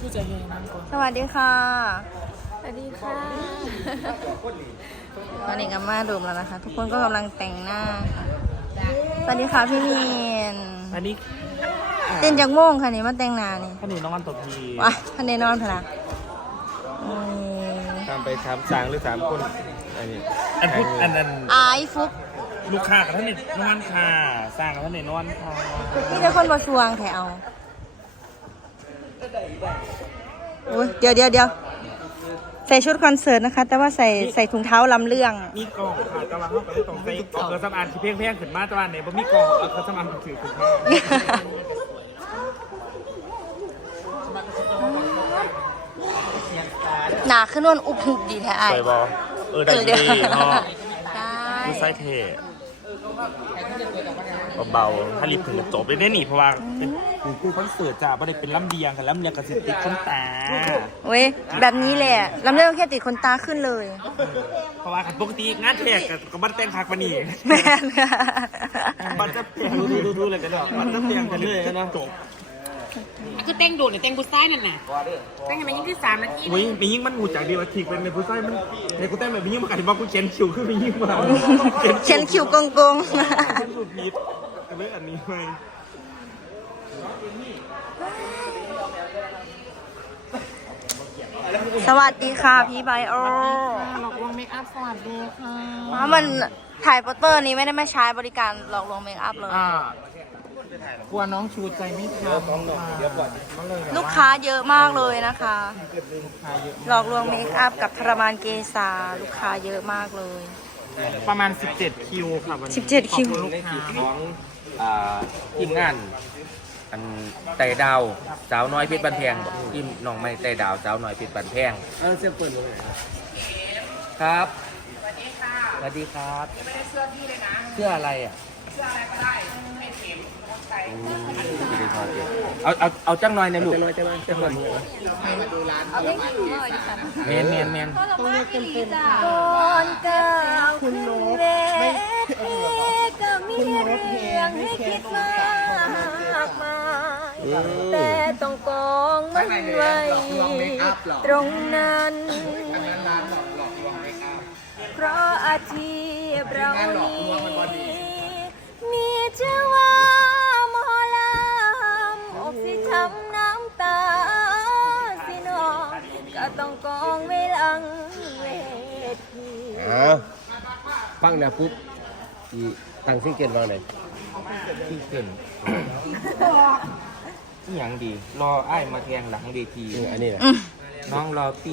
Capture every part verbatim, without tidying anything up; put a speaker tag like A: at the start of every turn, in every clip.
A: จะเห็นนั่งก่อน
B: สวัสดีค่ะ
A: สวัสดีค่ะ
B: ตอนนี้ก็มาดูมแล้วนะคะ ทุกคนก็กำลังแต่งหน้าค่ะสวัสดีค่ะพี่มีน
A: อันนี้
B: เต้นจากโม่งค่ะนี่มาแต่งหน้านี่
A: ท่านนี้น้องอันตกที
B: ว้าท่านเดนอนพนัก
C: ทำไปสามสางหรือสามคนอันนี้
A: อันพุทธอันนั้น
B: ไอฟุก
A: ลูกค้ากับท่านนี้นอนค่ะสร้างกับท่านนี้นอนค่ะ
B: นี่จะคนบอสวงแถวโอ้ยเดี๋ยวเดี๋ยวเดี๋ยวใส่ชุดคอนเสิร์ตนะคะ แต่ว่าใส่ใส่ถุงเท้าลำเรื่อง
A: มีกล่องค่ะแต่ว่าเขาก็ได้ต้องใส่เอาเครื่องสำอางที่เพียงเพียงขึ้นมาแต่ว่าเนี่ยบ่มีกล่องเอาเครื่องสำอางถือขึ้นมา
B: หนาขึ้นนวลอุบหุบดีแท้ไอ้
A: ใส่บอเออได้ดีเนาะ
B: ได้
A: คือไส้เทเบาๆถ้ารีบถึงจะจบเลยได้หนิเพราะว่าเป็นคู่คอนเสิร์ตจ้าไม่ได้เป็นลำเดียงค่ะลำเดียงกับสิติคนตา
B: เว้ยแบบนี้แหละลำเรื่องแค่ติดคนตาขึ้นเลย
A: เพราะว่าปกติงานเทกกับบัตรแต่งคักปานี่
B: แม่นค่ะ
A: บัตรจะเปลี่ยนดูดูดูเลยกันเนาะบัตรจะเปลี่ยนกันเลยกันเนาะจบ
D: คือเต้งโดดหรือเต้งบุษไส้นั่นน่ะเต้งให้มันยิ่งที่สามนาที
A: อุ้ยมียิ่งมันหูจากดีว่าทีเป็นในผู้ชายมันในกูเต้นแบบมียิ่งมันกันบอกกูเขียนคิวขึ้นมียิ่งมา
B: เขียนคิวกงกง
A: มันดูพีดก็เลยอันนี้ไป
B: สวัสดีค่ะพี่ไบโอ
D: หลอกลวงเมคอัพสวัสดีค่ะ
B: อ๋อมันถ่ายโปสเตอร์นี้ไม่ได้มาใช้บริการหลอกลวงเมคอัพเลย
D: อ่ากลัวน้องชูใจไม่ทันก็เลย
B: ลูกค้าเยอะมากเลยนะคะ หลอกลวงเมคอัพกับทรมานเกษาลูกค้าเยอะมากเลย
A: ประมาณสิบเจ็ดคิวค่ะวันนี้
B: สิบเจ็ดคิว
A: ขอบณลูกค้า
C: ของอ่าทีมงานอันไต่ดาวสาวน้อยเพชรบันแพงบอกทีมน้องไม่ไต่ดาวสาวน้อยเพชรบันแพงเออเสียงปืนครับสวัสดีค่ะสวัสดีครับไม่ได้เสื้อพี่เลยนะเสื้ออะไรอ่ะเสื้ออะไรก็ได้ไม่เข็มเอาเอาเอาจังหน่อยนะลูกจังหน่อยจังหน่อยจังหน่อยเมนเมนเมน
B: ก่อนก้าวขึ้นเวทีก็มีเรื่องให้คิดมากมายแต่ต้องกองมันไว้ตรงนั้นเพราะอาชีพเรานี้มีชื่อว่าหมอลำอกสิช้ำน้ำตาสิน้องก็ต้องกองไว้หลังเวที
E: อ้าวฟังแล้วปุ๊บอีตั้งซิงเกิลว่าไหน
C: ที่เกินที่อย่างดี รอไอ้ายมาแทงหลังเวที
E: เอออันนี้นะ
C: น้องรอปี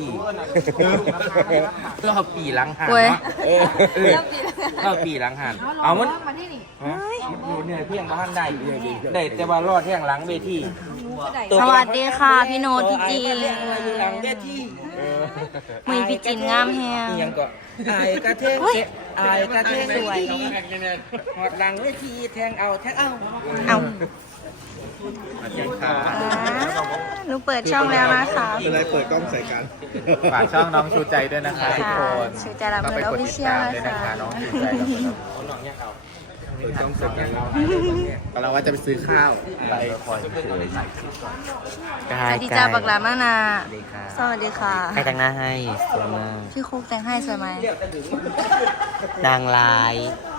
C: รอปีหลังหัน
B: เว้ย
C: เนาะเออเออรอปีหลังหันเอามันฮะอยู่เนี่ยเพียงบ้านได้ได้แต่ว่ารอดแทงหลังเวที
B: สวัสดีค่ะพี่โนตพี่จีน
C: อยู่หลังเวทีเออ
B: มือพี่จีนงามแฮง
C: นี่ยังก็อายกระเทง
B: เฮ้ย
C: อายกระเทง
B: สวย
C: หอดหลังเวทีแทงเอาแทงเอา
B: เอา
C: ค่ะ
B: หนูเปิดช่องแล้วนะคะ
E: เป็นไรเปิดกล้องใส่กัน
C: ฝากช่องน้องชูใจด้วยนะคะทุกคน
B: ชื่อใจละเมอแล้วพี่เชียร์
C: ด้วย
B: ค่ะ
C: นะคะน้องชูใจกับน้องเนี่ยเอาเปิดช่องสุดเนี่ยเราเราว่าจะไปซื้อข้าวไปคอยซื้อ
B: สวัสดีจ้าบักหลามานา
C: สวัสดีค่ะ
B: สวัสดีค่ะ
C: ใครแต่งหน้าให้สวยมาก
B: พี่คุกแต่งให้สวยไหม
C: นางลาย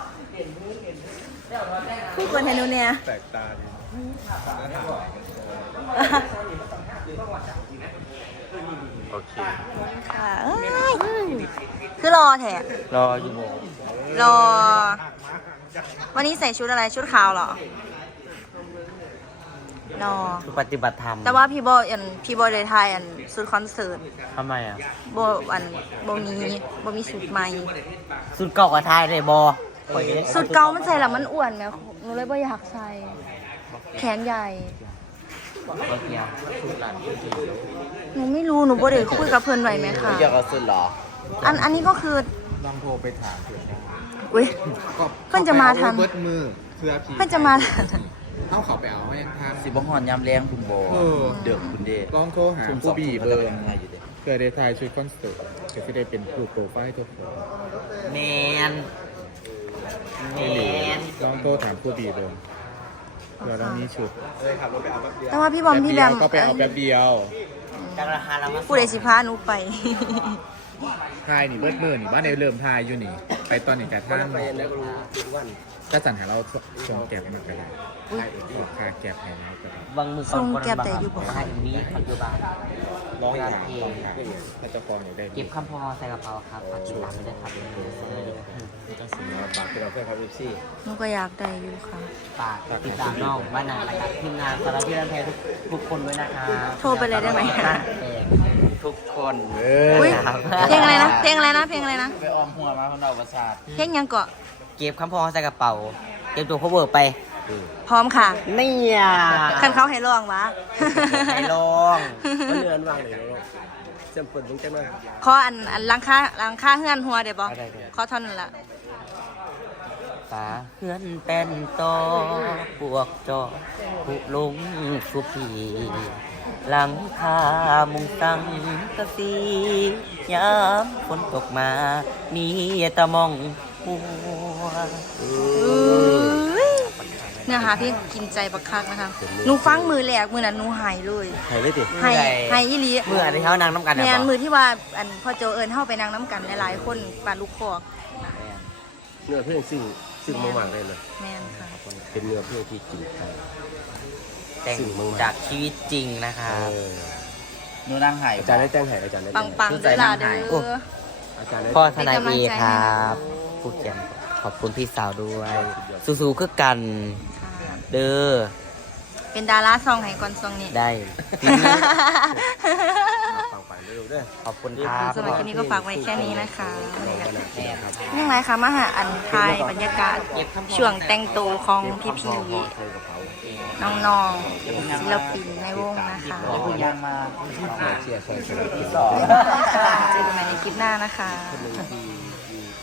B: คู่คนเฮนูเนี่ย
E: แตกตาดี
C: โอเค
B: ค่ะเอ้ยคือรอแถะ
C: รออยู่
B: รอ วันนี้ใส่ชุดอะไรชุดขาวเหรอ รอ
C: คือปฏิบัติธรรม
B: แต่ว่าพี่บออันพี่บอเลยไทยอันสุดคอนเสิร์ต
C: ทำไมอ่ะ
B: บอันบมีบมีสุดใหม่
C: สุดเก่ากับไทยเลยบอ
B: สุดเก่ามันใส่แล้วมันอ้วนไงหนูเลยบ่อยากใส่แขนใหญ่ หนูไม่รู้หนูบ่ได้คุยกับเพื่อนไว้ไหมคะ
C: เกี่ยวกับสุดหรอ
B: อันอันนี้ก็คือ
E: ลองโทรไปถามเพื่อน
B: อุ้ย เพิ่นจะมาทัน
E: เบิดมือเสื้อผี
B: เพื่อนจะมาทัน
E: เอาเขาไปเอาให้ทาง
C: สิบหอนยำแรงคุณโบ
E: เออ
C: เดือดคุณเดช
E: ลองโทรหาผู้บีเบอร์เกิดได้ถ่ายชุดคอนเสิร์ตก็จะได้เป็นผู้โปรไฟล์ทุกคน
C: แมนแมน
E: ลองโทรถามผู้บีเบอร์เผื่อเรามีชุด
B: แต่ว่าพี่บอมพี่แบม
E: ก็ไปเอาแป๊บเดียว
B: อืม
F: จากราคาเรามา
B: ผู้ใดสิพาหนูไป
E: ทายนี่เบิดมือนี่บ้านในเริ่มทายอยู่นี่ ไปตอนนี้กับท่านก็สั่นหาเราส่งแก็บมาก็ได้ทายเองออกค่าแก็บให้เราก็ได้
F: บางมือ
B: ส่งแก็บแต่อยู่บ่
F: ค่ะนี้ปัจจุบัน
E: ร้องอย่างร้องค่ะถ้าจะฟ้องอยากได้
F: เก็บคำพอใส่กระเป๋าครับฝากติดตามด้วยครับเป็นเพื่อนเลย
E: ก็สิมาฝากเป็นเราเพื่อนครับเอฟซี
B: หนูก็อยากได้อยู่ค่ะ
F: ฝากติดตามน้องบ้านนานะครับทีมงานสารพิษแพรทุกทุกคนด้วยนะคะ
B: โทรไปเลยได้ไหม
F: ทุกคน
B: อุ้ยเพลงอะไรนะเพลงอะไรนะเพลงอะไรนะ
D: ไปออมหัวมาคนเราประสาท
B: เพลงยังเกาะ
F: เก็บคำพอใส่กระเป๋าเก็บตัว cover ไป
B: พร้อมค่ะ
F: นี่อ่ะ
B: คันเขาให้ร้องวะ
F: ไปลองเรือนวางเลยเส้นเปิดมึงจังเลย
B: ขออันอันหลังคาหลังคาเฮือนหัวเดี๋ยวบอกขอเท่านั้นละ
F: ฝาเฮือนเป็นตอพวกจอผุลุงสุพีหลังคามุงตังกะสียามฝนตกมา มีตะมองหัว
B: อุ้ยเนื้อหาเพลงกินใจบักคักนะคะหนูฟังมือแรกมือนั้นหนูหายเลย
F: ใครเลยดิ
B: หายหายอีหลี
F: เมื่อที่เขานั่งน้ำกัน
B: แมนมือที่ว่าอันพ่อโจเอิญเข้าไปนั่งน้ำกันหลายๆคนปาลูกคอก
G: เนื้อเพลงซึ่งซึ่งมากๆเลยนะ
B: แมนค่ะ
G: เป็นเนื้อเพลงที่จริงใจ
F: แต่งจากชีวิตจริงนะคะ
G: เออ
D: หนูนั่งหาย
G: อาจารย์ได้แจ้งให้อาจารย์ได้
B: ปั
G: แจ้
B: ง
G: ง
B: ปังๆเด้อล่ะเด้อ
G: อาจารย์ได้
F: พ่อทนายเอครับผู้เขียนขอบคุณพี่สาวด้วย สู้ๆคือกัน เด้อ
B: เป็นดาราซองให้ก่อนซองนี้
F: ได้
G: ฟังไปเร็วๆเด้อ
F: ขอบคุณครับ
B: สำหรับคลิปนี้ก็ฝากไว้แค่นี้นะคะยังไงคะมาหาอันทายบรรยากาศช่วงแต่งตัวของพี่พีน้องๆศิลปินในวงนะคะ
D: คุณยังมา
G: เชียร์ใช่ใช่
D: ที่สอง
B: เจอกันใหม่ในคลิปหน้านะคะ